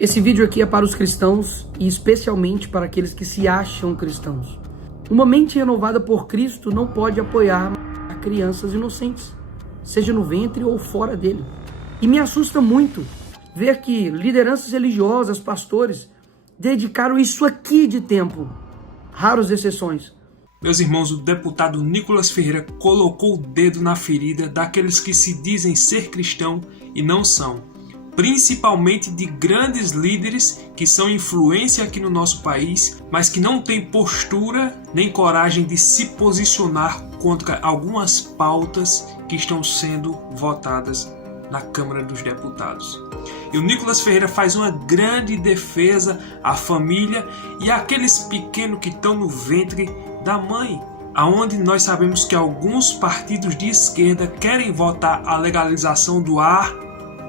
Esse vídeo aqui é para os cristãos e especialmente para aqueles que se acham cristãos. Uma mente renovada por Cristo não pode apoiar crianças inocentes, seja no ventre ou fora dele. E me assusta muito ver que lideranças religiosas, pastores, dedicaram isso aqui de tempo, raras exceções. Meus irmãos, o deputado Nicolas Ferreira colocou o dedo na ferida daqueles que se dizem ser cristão e não são. Principalmente de grandes líderes que são influência aqui no nosso país, mas que não têm postura nem coragem de se posicionar contra algumas pautas que estão sendo votadas na Câmara dos Deputados. E o Nicolas Ferreira faz uma grande defesa à família e àqueles pequenos que estão no ventre da mãe, aonde nós sabemos que alguns partidos de esquerda querem votar a legalização do ar,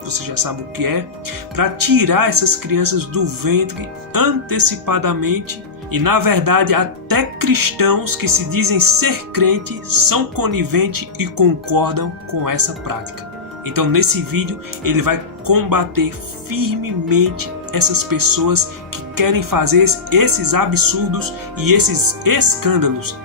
você já sabe o que é, para tirar essas crianças do ventre antecipadamente. E na verdade até cristãos que se dizem ser crente são coniventes e concordam com essa prática. Então nesse vídeo ele vai combater firmemente essas pessoas que querem fazer esses absurdos e esses escândalos.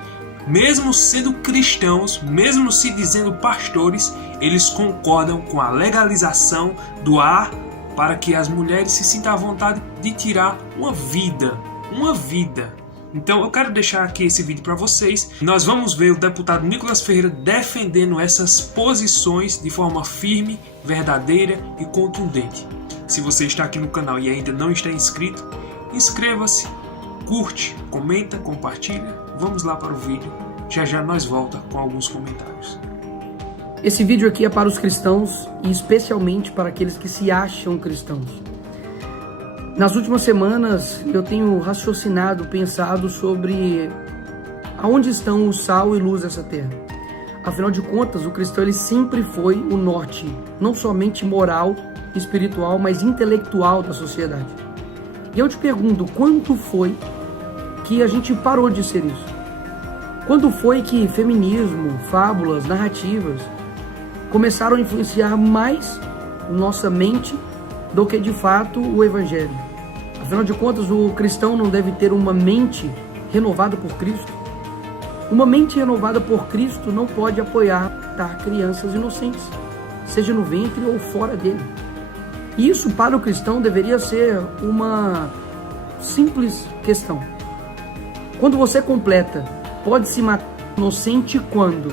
Mesmo sendo cristãos, mesmo se dizendo pastores, eles concordam com a legalização do ar para que as mulheres se sintam à vontade de tirar uma vida. Então eu quero deixar aqui esse vídeo para vocês. Nós vamos ver o deputado Nicolas Ferreira defendendo essas posições de forma firme, verdadeira e contundente. Se você está aqui no canal e ainda não está inscrito, inscreva-se, curte, comenta, compartilha. Vamos lá para o vídeo. Já nós volta com alguns comentários. Esse vídeo aqui é para os cristãos e especialmente para aqueles que se acham cristãos. Nas últimas semanas eu tenho raciocinado, pensado sobre aonde estão o sal e luz dessa terra. Afinal de contas, o cristão ele sempre foi o norte, não somente moral, espiritual, mas intelectual da sociedade. E eu te pergunto, quando foi que a gente parou de ser isso? Quando foi que feminismo, fábulas, narrativas começaram a influenciar mais nossa mente do que de fato o evangelho? Afinal de contas, o cristão não deve ter uma mente renovada por Cristo? Uma mente renovada por Cristo não pode apoiar crianças inocentes, seja no ventre ou fora dele. E isso para o cristão deveria ser uma simples questão. Quando você completa, pode se matar inocente quando?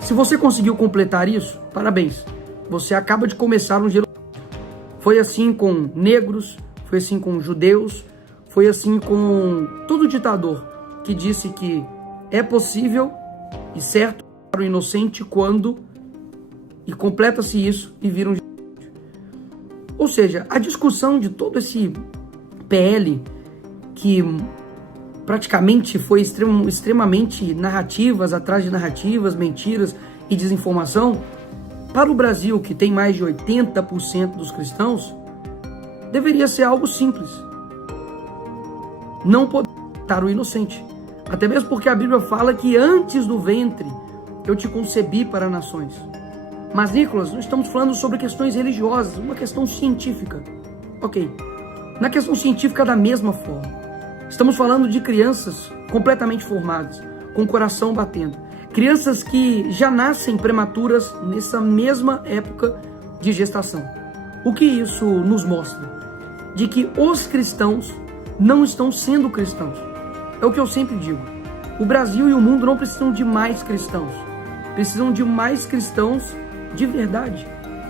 Se você conseguiu completar isso, parabéns. Você acaba de começar um genocídio. Foi assim com negros, foi assim com judeus, foi assim com todo ditador que disse que é possível e certo para o inocente quando, e completa-se isso e vira um genocídio. Ou seja, a discussão de todo esse PL que praticamente foi extremamente narrativas atrás de narrativas, mentiras e desinformação, para o Brasil, que tem mais de 80% dos cristãos, deveria ser algo simples. Não poder matar o inocente. Até mesmo porque a Bíblia fala que antes do ventre eu te concebi para nações. Mas, Nicolas, nós estamos falando sobre questões religiosas, uma questão científica. Ok. Na questão científica, da mesma forma. Estamos falando de crianças completamente formadas, com o coração batendo. Crianças que já nascem prematuras nessa mesma época de gestação. O que isso nos mostra? De que os cristãos não estão sendo cristãos. É o que eu sempre digo. O Brasil e o mundo não precisam de mais cristãos. Precisam de mais cristãos de verdade.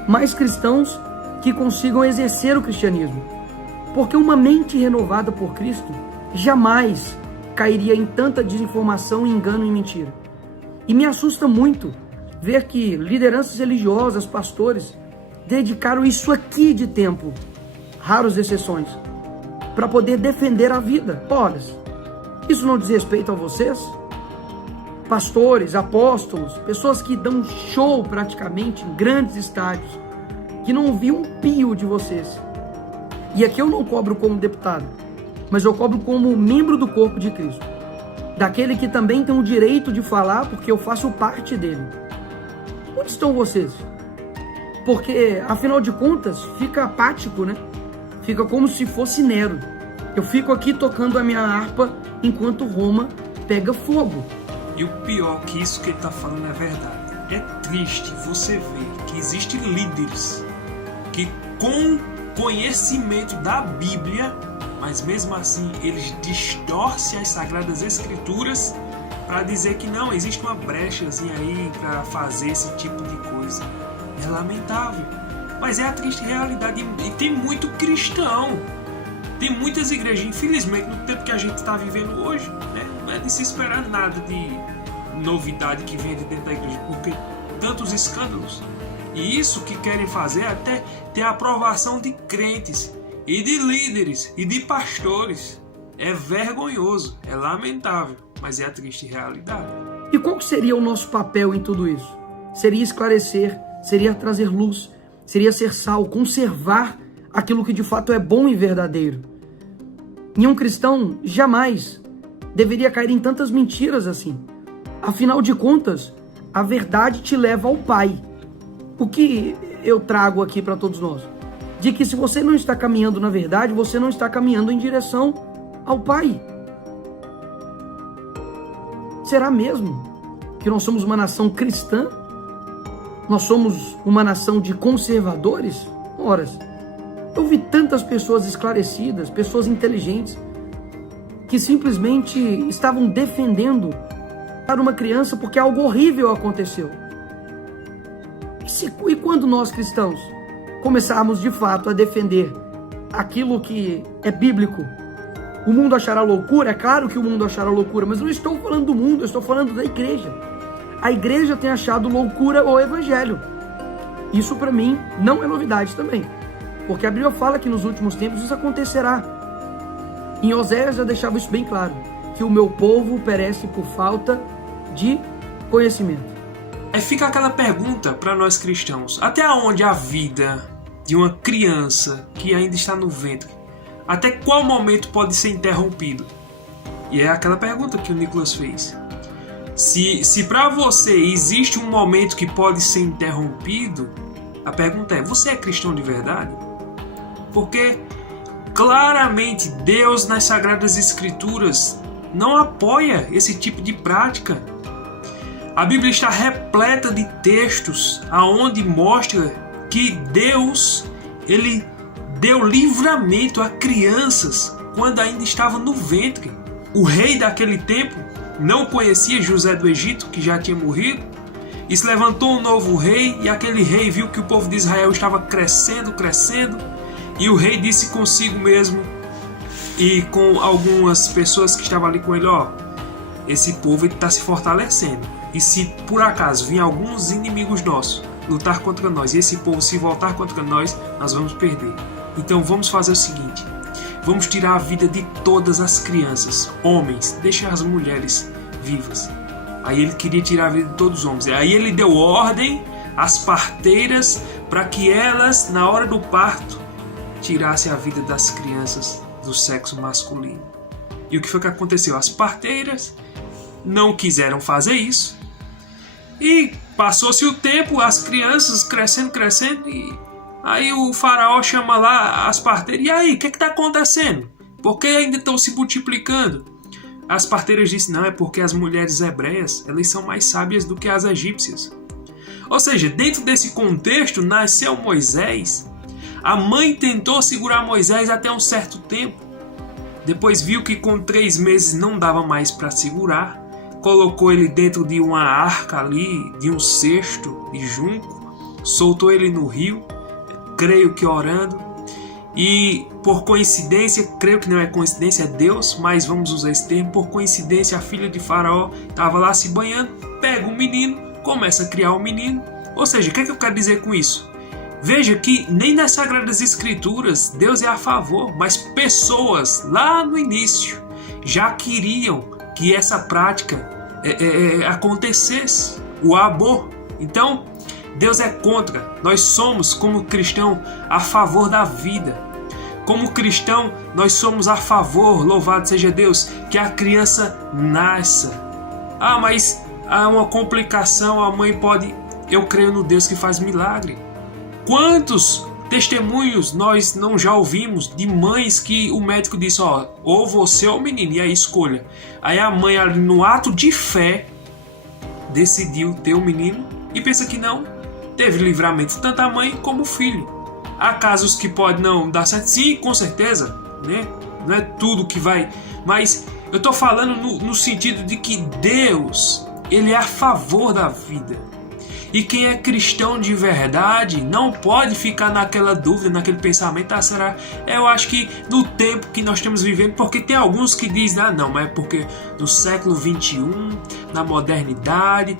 Mais cristãos que consigam exercer o cristianismo. Porque uma mente renovada por Cristo jamais cairia em tanta desinformação, engano e mentira. E me assusta muito ver que lideranças religiosas, pastores, dedicaram isso aqui de tempo, raras exceções, para poder defender a vida. Ora, isso não diz respeito a vocês? Pastores, apóstolos, pessoas que dão show praticamente em grandes estádios, que não ouviam um pio de vocês. E aqui eu não cobro como deputado, mas eu cobro como membro do corpo de Cristo. Daquele que também tem o direito de falar, porque eu faço parte dele. Onde estão vocês? Porque, afinal de contas, fica apático, né? fica como se fosse Nero. Eu fico aqui tocando a minha harpa enquanto Roma pega fogo. E o pior que isso que ele está falando é verdade. É triste você ver que existem líderes que com conhecimento da Bíblia, mas mesmo assim eles distorcem as Sagradas Escrituras para dizer que não, existe uma brechazinha aí para fazer esse tipo de coisa. É lamentável, mas é a triste realidade. E tem muito cristão, tem muitas igrejas, infelizmente, no tempo que a gente está vivendo hoje, né? Não é de se esperar nada de novidade que vem de dentro da igreja, porque tantos escândalos. E isso que querem fazer é até ter a aprovação de crentes e de líderes e de pastores. É vergonhoso, é lamentável, mas é a triste realidade. E qual que seria o nosso papel em tudo isso? Seria esclarecer, seria trazer luz, seria ser sal, conservar aquilo que de fato é bom e verdadeiro. E um cristão jamais deveria cair em tantas mentiras assim. Afinal de contas, a verdade te leva ao Pai. O que eu trago aqui para todos nós? De que se você não está caminhando na verdade, você não está caminhando em direção ao Pai. Será mesmo que nós somos uma nação cristã? Nós somos uma nação de conservadores? Ora, eu vi tantas pessoas esclarecidas, pessoas inteligentes, que simplesmente estavam defendendo para uma criança porque algo horrível aconteceu. E quando nós cristãos começarmos de fato a defender aquilo que é bíblico, o mundo achará loucura? É claro que o mundo achará loucura, mas não estou falando do mundo, eu estou falando da igreja. A igreja tem achado loucura o evangelho. Isso para mim não é novidade também, porque a Bíblia fala que nos últimos tempos isso acontecerá. Em Oséias já deixava isso bem claro, que o meu povo perece por falta de conhecimento. Aí fica aquela pergunta para nós cristãos: até onde a vida de uma criança que ainda está no ventre, até qual momento pode ser interrompido? E é aquela pergunta que o Nicolas fez. Se para você existe um momento que pode ser interrompido, a pergunta é: você é cristão de verdade? Porque claramente Deus nas Sagradas Escrituras não apoia esse tipo de prática. A Bíblia está repleta de textos aonde mostra que Deus, ele deu livramento a crianças quando ainda estavam no ventre. O rei daquele tempo não conhecia José do Egito, que já tinha morrido, e se levantou um novo rei, e aquele rei viu que o povo de Israel estava crescendo, e o rei disse consigo mesmo e com algumas pessoas que estavam ali com ele: ó, esse povo está se fortalecendo, e se por acaso vir alguns inimigos nossos lutar contra nós, e esse povo se voltar contra nós, nós vamos perder. Então vamos fazer o seguinte: vamos tirar a vida de todas as crianças, homens, deixa as mulheres vivas. Aí ele queria tirar a vida de todos os homens. Aí ele deu ordem às parteiras para que elas, na hora do parto, tirassem a vida das crianças do sexo masculino. E o que foi que aconteceu? As parteiras não quiseram fazer isso. E passou-se o tempo, as crianças crescendo, e aí o faraó chama lá as parteiras: e aí, o que está acontecendo? Por que ainda estão se multiplicando? As parteiras disseram: não, é porque as mulheres hebreias, elas são mais sábias do que as egípcias. Ou seja, dentro desse contexto nasceu Moisés. A mãe tentou segurar Moisés até um certo tempo. Depois viu que com 3 meses não dava mais para segurar. Colocou ele dentro de uma arca ali, de um cesto de junco. Soltou ele no rio, creio que orando. E por coincidência, creio que não é coincidência, é Deus, mas vamos usar esse termo. Por coincidência, a filha de Faraó estava lá se banhando, pega um menino, começa a criar um menino. Ou seja, o que eu quero dizer com isso? Veja que nem nas Sagradas Escrituras Deus é a favor, mas pessoas lá no início já queriam que essa prática acontecesse, o aborto. Então, Deus é contra. Nós somos, como cristão, a favor da vida. Como cristão, nós somos a favor, louvado seja Deus, que a criança nasça. Ah, mas há uma complicação, a mãe pode... Eu creio no Deus que faz milagre. Quantos testemunhos nós não já ouvimos de mães que o médico disse, ó, ou você ou o menino, e aí escolha. Aí a mãe ali no ato de fé decidiu ter um menino e pensa que não, teve livramento tanto a mãe como o filho. Há casos que pode não dar certo, sim, com certeza, né? Não é tudo que vai, mas eu estou falando no sentido de que Deus, Ele é a favor da vida. E quem é cristão de verdade não pode ficar naquela dúvida, naquele pensamento, será? Eu acho que no tempo que nós estamos vivendo, porque tem alguns que dizem, não, mas é porque no século XXI, na modernidade,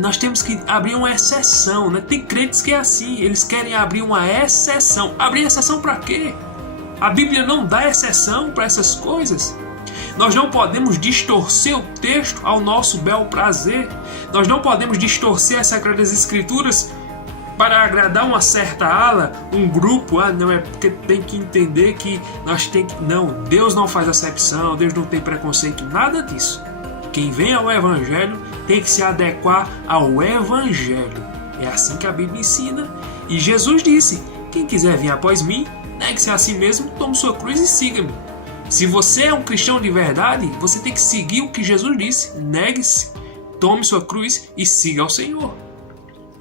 nós temos que abrir uma exceção, né? Tem crentes que é assim, eles querem abrir uma exceção. Abrir exceção para quê? A Bíblia não dá exceção para essas coisas. Nós não podemos distorcer o texto ao nosso bel prazer. Nós não podemos distorcer as Sagradas Escrituras para agradar uma certa ala, um grupo. Não, é porque tem que entender que nós temos que... Não, Deus não faz acepção, Deus não tem preconceito, nada disso. Quem vem ao Evangelho tem que se adequar ao Evangelho. É assim que a Bíblia ensina. E Jesus disse, quem quiser vir após mim, negue-se a si mesmo, tome sua cruz e siga-me. Se você é um cristão de verdade, você tem que seguir o que Jesus disse. Negue-se, tome sua cruz e siga ao Senhor.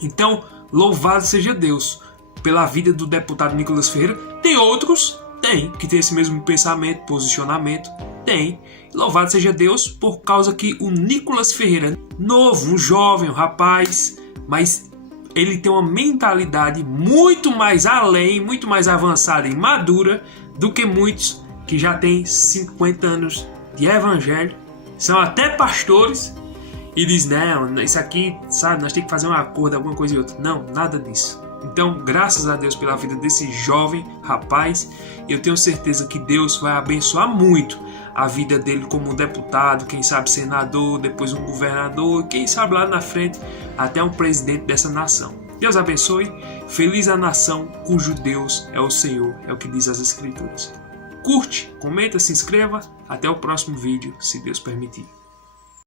Então, louvado seja Deus pela vida do deputado Nicolas Ferreira. Tem outros? Tem, que tem esse mesmo pensamento, posicionamento. Tem. Louvado seja Deus por causa que o Nicolas Ferreira, novo, um jovem, um rapaz, mas ele tem uma mentalidade muito mais além, muito mais avançada e madura do que muitos que já têm 50 anos de evangelho, são até pastores e diz, não, isso aqui, sabe, nós temos que fazer um acordo, alguma coisa e outra. Não, nada disso. Então, graças a Deus pela vida desse jovem rapaz, eu tenho certeza que Deus vai abençoar muito a vida dele como deputado, quem sabe senador, depois um governador, quem sabe lá na frente até um presidente dessa nação. Deus abençoe, feliz a nação cujo Deus é o Senhor, é o que diz as Escrituras. Curte, comenta, se inscreva, até o próximo vídeo, se Deus permitir.